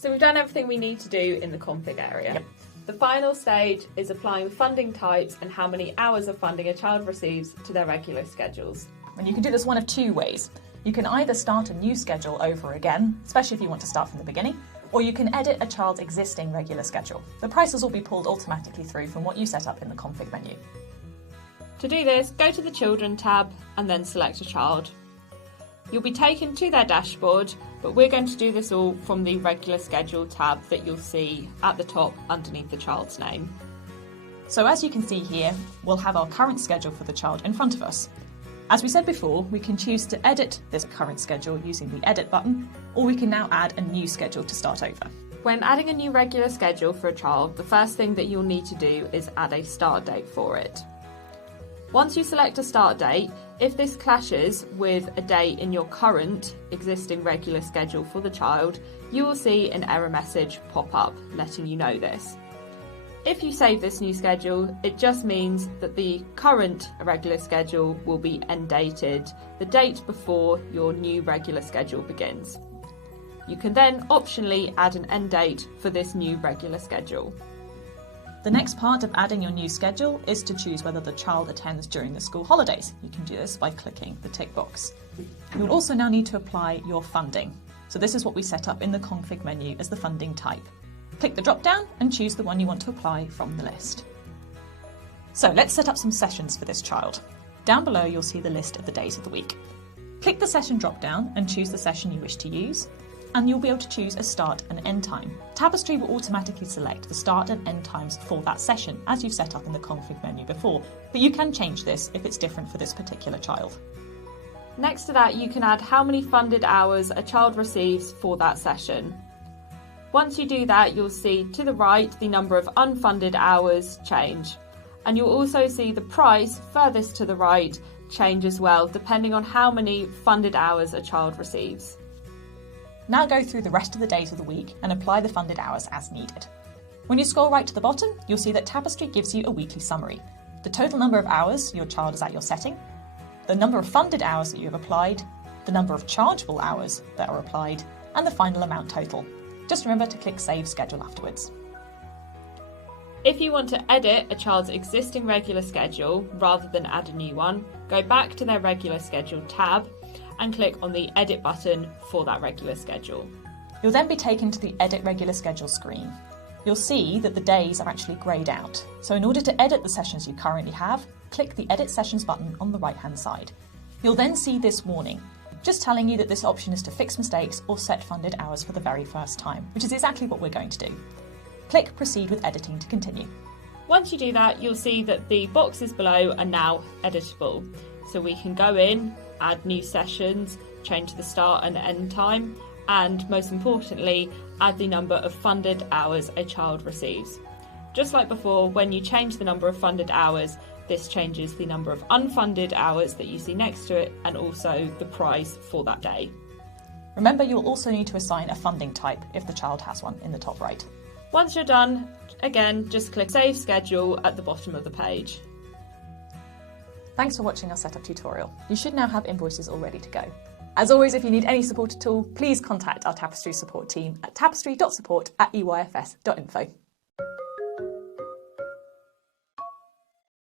So we've done everything we need to do in the config area. Yep. The final stage is applying the funding types and how many hours of funding a child receives to their regular schedules. And you can do this one of two ways. You can either start a new schedule over again, especially if you want to start from the beginning, or you can edit a child's existing regular schedule. The prices will be pulled automatically through from what you set up in the config menu. To do this, go to the Children tab and then select a child. You'll be taken to their dashboard, but we're going to do this all from the regular schedule tab that you'll see at the top underneath the child's name. So as you can see here, we'll have our current schedule for the child in front of us. As we said before, we can choose to edit this current schedule using the Edit button, or we can now add a new schedule to start over. When adding a new regular schedule for a child, the first thing that you'll need to do is add a start date for it. Once you select a start date, if this clashes with a date in your current existing regular schedule for the child, you will see an error message pop up letting you know this. If you save this new schedule, it just means that the current regular schedule will be end dated the date before your new regular schedule begins. You can then optionally add an end date for this new regular schedule. The next part of adding your new schedule is to choose whether the child attends during the school holidays. You can do this by clicking the tick box. You'll also now need to apply your funding. So this is what we set up in the config menu as the funding type. Click the drop down and choose the one you want to apply from the list. So let's set up some sessions for this child. Down below you'll see the list of the days of the week. Click the session drop down and choose the session you wish to use, and you'll be able to choose a start and end time. Tapestry will automatically select the start and end times for that session as you've set up in the config menu before, but you can change this if it's different for this particular child. Next to that, you can add how many funded hours a child receives for that session. Once you do that, you'll see to the right the number of unfunded hours change, and you'll also see the price furthest to the right change as well, depending on how many funded hours a child receives. Now go through the rest of the days of the week and apply the funded hours as needed. When you scroll right to the bottom, you'll see that Tapestry gives you a weekly summary. The total number of hours your child is at your setting, the number of funded hours that you have applied, the number of chargeable hours that are applied, and the final amount total. Just remember to click Save Schedule afterwards. If you want to edit a child's existing regular schedule rather than add a new one, go back to their regular schedule tab and click on the Edit button for that regular schedule. You'll then be taken to the Edit Regular Schedule screen. You'll see that the days are actually greyed out. So in order to edit the sessions you currently have, click the Edit Sessions button on the right-hand side. You'll then see this warning, just telling you that this option is to fix mistakes or set funded hours for the very first time, which is exactly what we're going to do. Click Proceed with Editing to continue. Once you do that, you'll see that the boxes below are now editable. So we can go in, add new sessions, change the start and end time, and most importantly, add the number of funded hours a child receives. Just like before, when you change the number of funded hours, this changes the number of unfunded hours that you see next to it and also the price for that day. Remember, you'll also need to assign a funding type if the child has one in the top right. Once you're done, again, just click Save Schedule at the bottom of the page. Thanks for watching our setup tutorial. You should now have Invoices all ready to go. As always, if you need any support at all, please contact our Tapestry support team at tapestry.support@eyfs.info.